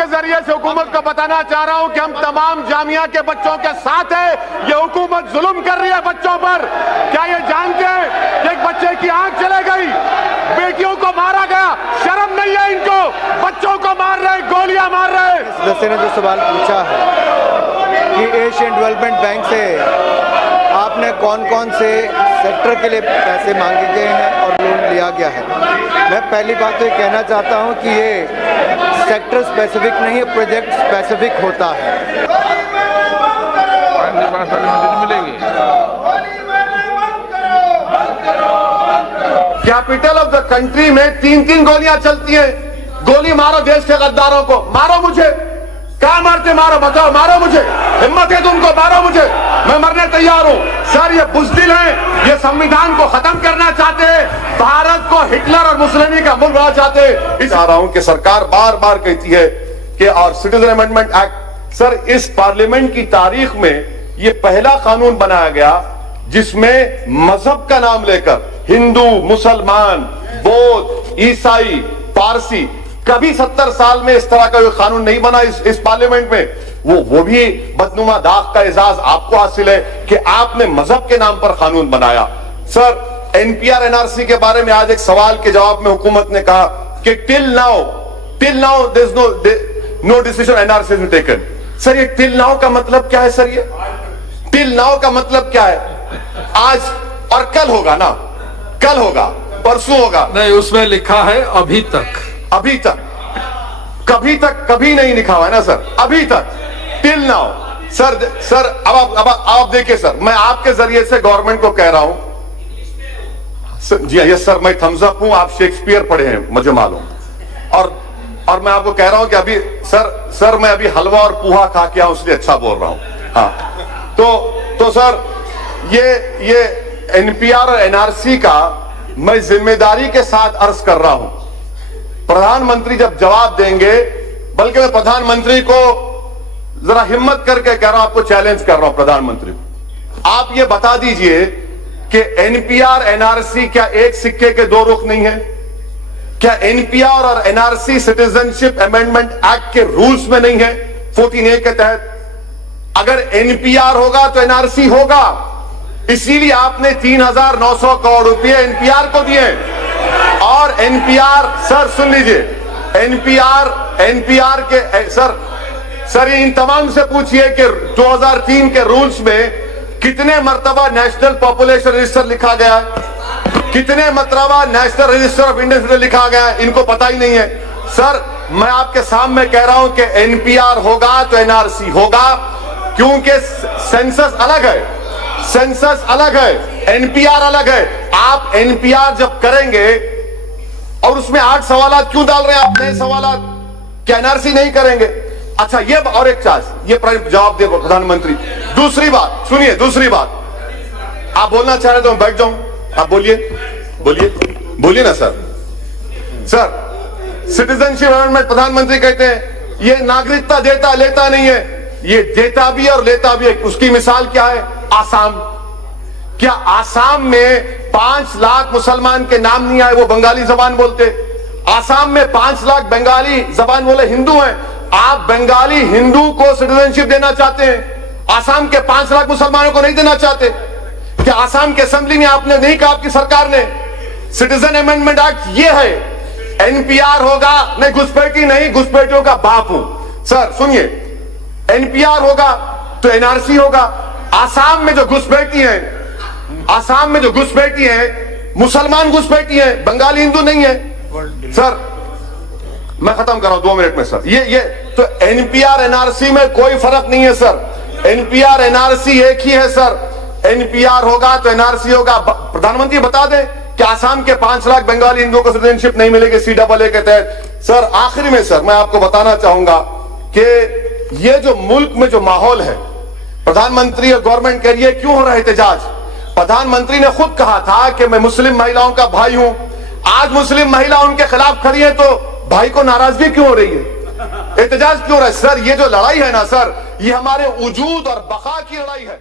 आपके जरिए से हुकूमत को बताना चाह रहा हूं कि हम तमाम जामिया के बच्चों के साथ है। ये हुकूमत जुल्म कर रही है बच्चों पर। क्या ये जानते हैं कि एक बच्चे की आंख चले गई, बेटियों को मारा गया, शर्म नहीं है इनको? बच्चों को मार रहे, गोलियां मार रहे। सदस्य ने जो सवाल पूछा है कि एशियन डेवलपमेंट बैंक से आपने कौन कौन से सेक्टर के लिए पैसे मांगे गए हैं और लोन लिया गया है, मैं पहली बात तो ये कहना चाहता हूं कि ये सेक्टर स्पेसिफिक नहीं है, प्रोजेक्ट स्पेसिफिक होता है। कैपिटल ऑफ द कंट्री में 3-3 गोलियां चलती हैं। गोली मारो देश के गद्दारों को, मारो मुझे। क्या मारते? मारो, बताओ, मारो मुझे। हिम्मत है तुमको, मारो मुझे, मैं मरने तैयार हूं। सर ये बुज़दिल हैं, ये संविधान को खत्म करना चाहते हैं, भारत को हिटलर और मुसलिनी का मुल्क बनाना चाहते हैं। चाह रहा हूं कि सरकार बार बार कहती है कि और सिटीजन अमेंडमेंट एक्ट, सर इस पार्लियामेंट की तारीख में ये पहला कानून बनाया गया जिसमें मजहब का नाम लेकर हिंदू, मुसलमान, बौद्ध, ईसाई, पारसी, कभी 70 साल में इस तरह का कोई कानून नहीं बना इस पार्लियामेंट में। वो भी बदनुमा दाग का एजाज आपको हासिल है कि आपने मजहब के नाम पर कानून बनाया। सर एनपीआर एनआरसी के बारे में आज एक सवाल के जवाब में हुकूमत ने कहा कि till now there is no decision NRC has been taken. Sir ये टिल नाउ का मतलब क्या है? सर ये टिल नाउ का मतलब क्या है? आज और कल होगा ना, कल होगा, परसों होगा नहीं, उसमें लिखा है अभी तक। अभी तक, कभी तक कभी नहीं लिखा हुआ है ना सर, अभी तक, टिल नाउ। सर अब आप देखिए सर, मैं आपके जरिए से गवर्नमेंट को कह रहा हूं जी, यस सर, मैं थम्स अप हूं, आप शेक्सपियर पढ़े हैं मुझे मालूम, और मैं आपको कह रहा हूं कि अभी सर मैं अभी हलवा और पूहा खा के आऊं इसलिए अच्छा बोल रहा हूं। हाँ तो सर ये एनपीआर और एनआरसी का मैं जिम्मेदारी के साथ अर्ज कर रहा हूं। प्रधानमंत्री जब जवाब देंगे, बल्कि मैं प्रधानमंत्री को जरा हिम्मत करके कह रहा हूं, आपको चैलेंज कर रहा हूं प्रधानमंत्री, आप ये बता दीजिए कि एनपीआर एनआरसी क्या एक सिक्के के दो रुख नहीं है? क्या एनपीआर और एनआरसी सिटीजनशिप अमेंडमेंट एक्ट के रूल्स में नहीं है 14A के तहत? अगर एनपीआर होगा तो एनआरसी होगा, इसीलिए आपने 3,900 करोड़ रुपए एनपीआर को दिए। और एनपीआर, सर सुन लीजिए, एनपीआर के सर इन तमाम से पूछिए कि 2003 के रूल्स में कितने मर्तबा नेशनल पॉपुलेशन रजिस्टर लिखा गया है, कितने मर्तबा नेशनल रजिस्टर ऑफ इंडियन लिखा गया है, इनको पता ही नहीं है। सर मैं आपके सामने कह रहा हूं कि एनपीआर होगा तो एनआरसी होगा, क्योंकि सेंसस अलग है, सेंसस अलग है, एनपीआर अलग है। आप एनपीआर जब करेंगे और उसमें 8 सवाल क्यों डाल रहे हैं आप, नए सवाल, क्या एनआरसी नहीं करेंगे? अच्छा ये और एक चांस, ये जवाब दे प्रधानमंत्री। दूसरी बात सुनिए, दूसरी बात, आप बोलना चाह रहे तो मैं बैठ जाऊं, आप बोलिए ना सर। सिटीजनशिप अमेंडमेंट, प्रधानमंत्री कहते हैं ये नागरिकता देता लेता नहीं है, ये देता भी और लेता भी है। उसकी मिसाल क्या है? आसाम। क्या आसाम में 5 लाख मुसलमान के नाम नहीं आए, वो बंगाली जबान बोलते? आसाम में 5 लाख बंगाली जबान बोले हिंदू हैं, आप बंगाली हिंदू को सिटीजनशिप देना चाहते हैं, आसाम के 5 लाख मुसलमानों को नहीं देना चाहते? क्या आसाम की असेंबली में आपने नहीं कहा, आपकी सरकार ने? सिटीजन अमेंडमेंट एक्ट ये है, एनपीआर होगा, नहीं घुसपैठी नहीं, घुसपैठियों का बाप हूं। सर सुनिए, एनपीआर होगा तो एनआरसी होगा। आसाम में जो घुसपैठी है, आसाम में जो घुसपैठी है, मुसलमान घुसपैठी है, बंगाली हिंदू नहीं है। सर मैं खत्म कर रहा हूं 2 मिनट में सर। ये तो एनपीआर एनआरसी में कोई फर्क नहीं है सर, एनपीआर एनआरसी एक ही है सर। एनपीआर होगा तो एनआरसी होगा। प्रधानमंत्री बता दें कि आसाम के 5 लाख बंगाली हिंदुओं को सिटीजनशिप नहीं मिलेगी CAA के तहत। सर आखिरी में सर मैं आपको बताना चाहूंगा कि ये जो मुल्क में जो माहौल है, प्रधानमंत्री और गवर्नमेंट कह रही है क्यों हो रहा है एहतजाज? प्रधानमंत्री ने खुद कहा था कि मैं मुस्लिम महिलाओं का भाई हूं। आज मुस्लिम महिला उनके खिलाफ खड़ी है तो भाई को नाराजगी क्यों हो रही है, एहतजाज क्यों हो रहा है? सर ये जो लड़ाई है ना सर, ये हमारे वजूद और बका की लड़ाई है।